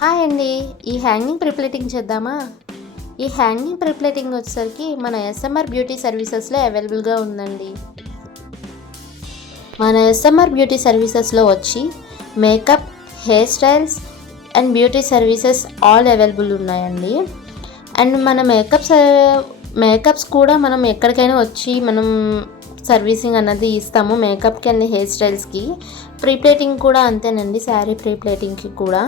Hi అండి. ఈ hanging ప్రిప్లేటింగ్ చేద్దామా? ఈ హ్యాంగింగ్ ప్రిప్లేటింగ్ వచ్చేసరికి మన ఎస్ఎంఆర్ బ్యూటీ సర్వీసెస్లో అవైలబుల్గా ఉందండి. మన ఎస్ఎంఆర్ బ్యూటీ సర్వీసెస్లో వచ్చి makeup, hair styles and beauty services all available ఉన్నాయండి. అండ్ మన మేకప్స్ కూడా మనం ఎక్కడికైనా వచ్చి మనం సర్వీసింగ్ అన్నది ఇస్తాము. మేకప్కి అండ్ హెయిర్ స్టైల్స్కి. ప్రీప్లేటింగ్ కూడా అంతేనండి, శారీ ప్రీప్లేటింగ్కి కూడా.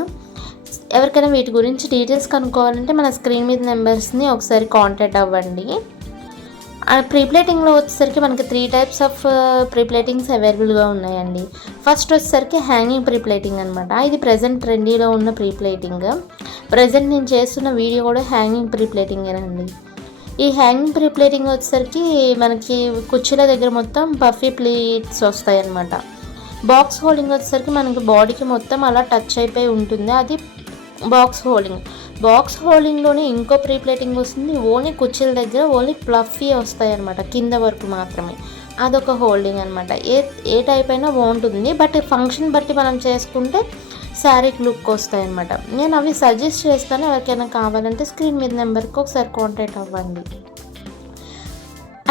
ఎవరికైనా వీటి గురించి డీటెయిల్స్ కనుక్కోవాలంటే మన స్క్రీన్ మీద నెంబర్స్ని ఒకసారి కాంటాక్ట్ అవ్వండి. ప్రీప్లేటింగ్లో వచ్చేసరికి మనకి 3 టైప్స్ ఆఫ్ ప్రీప్లేటింగ్స్ అవైలబుల్గా ఉన్నాయండి. ఫస్ట్ వచ్చేసరికి హ్యాంగింగ్ ప్రీప్లేటింగ్ అనమాట. ఇది ప్రజెంట్ ట్రెండీలో ఉన్న ప్రీప్లేటింగ్. ప్రజెంట్ నేను చేస్తున్న వీడియో కూడా హ్యాంగింగ్ ప్రీప్లేటింగేనండి. ఈ హ్యాంగింగ్ ప్రీప్లేటింగ్ వచ్చేసరికి మనకి కుర్చీల దగ్గర మొత్తం పఫీ ప్లీట్స్ వస్తాయి అన్నమాట. బాక్స్ హోల్డింగ్ వచ్చేసరికి మనకి బాడీకి మొత్తం అలా టచ్ అయిపోయి ఉంటుంది. అది బాక్స్ హోల్డింగ్లోనే ఇంకో ప్రీప్లేటింగ్ వస్తుంది. ఓన్లీ కుర్చీల దగ్గర ఓన్లీ ప్లఫీ వస్తాయి అనమాట, కింద వరకు మాత్రమే. అదొక హోల్డింగ్ అనమాట. ఏ టైప్ అయినా బాగుంటుంది, బట్ ఫంక్షన్ బట్టి మనం చేసుకుంటే శారీకి లుక్ వస్తాయి అనమాట. నేను అవి సజెస్ట్ చేస్తాను. ఎవరికైనా కావాలంటే స్క్రీన్ మీద నెంబర్కి ఒకసారి కాంటాక్ట్ అవ్వండి.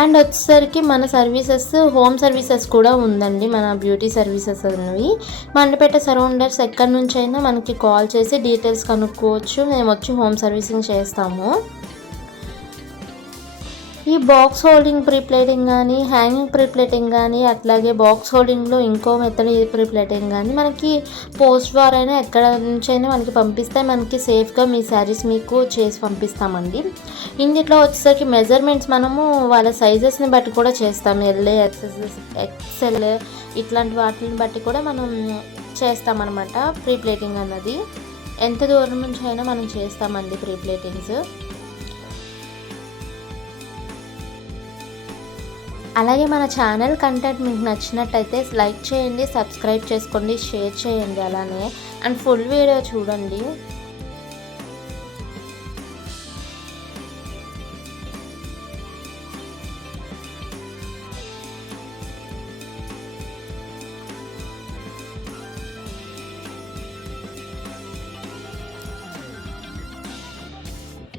అండ్ వచ్చేసరికి మన సర్వీసెస్, హోమ్ సర్వీసెస్ కూడా ఉందండి. మన బ్యూటీ సర్వీసెస్ అనేవి మండపేట సరౌండర్స్ ఎక్కడి నుంచి అయినా మనకి కాల్ చేసి డీటెయిల్స్ కనుక్కోవచ్చు. మేము వచ్చి హోమ్ సర్వీసింగ్ చేస్తాము. ఈ బాక్స్ హోల్డింగ్ ప్రీప్లేటింగ్ కానీ, హ్యాంగింగ్ ప్రీప్లేటింగ్ కానీ, అట్లాగే బాక్స్ హోల్డింగ్లో ఇంకో మెథడ్ ప్రీప్లేటింగ్ కానీ మనకి పోస్ట్ ద్వారా అయినా ఎక్కడ నుంచైనా మనకి పంపిస్తే మనకి సేఫ్గా మీ శారీస్ మీకు చేసి పంపిస్తామండి. ఇందులో వచ్చేసరికి మెజర్మెంట్స్ మనము వాళ్ళ సైజెస్ని బట్టి కూడా చేస్తాం. ఎల్, ఎక్స్ఎల్ ఇట్లాంటి వాటిని బట్టి కూడా మనం చేస్తామన్నమాట. ప్రీప్లేటింగ్ అన్నది ఎంత దూరం నుంచి అయినా మనం చేస్తామండి ప్రీప్లేటింగ్స్. అలాగే మన ఛానల్ కంటెంట్ మీకు నచ్చినట్టయితే లైక్ చేయండి, సబ్స్క్రైబ్ చేసుకోండి, షేర్ చేయండి. అలానే అండ్ ఫుల్ వీడియో చూడండి.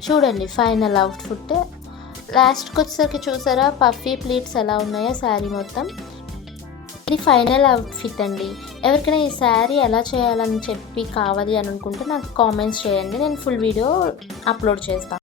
చూడండి ఫైనల్ అవుట్ఫిట్. లాస్ట్కి వచ్చేసరికి చూసారా పఫీ ప్లీట్స్ ఎలా ఉన్నాయో శారీ మొత్తం. ఇది ఫైనల్ అవుట్ఫిట్ అండి. ఎవరికైనా ఈ శారీ ఎలా చేయాలని చెప్పి కావాలి అని అనుకుంటే నాకు కామెంట్స్ చేయండి. నేను ఫుల్ వీడియో అప్లోడ్ చేస్తాను.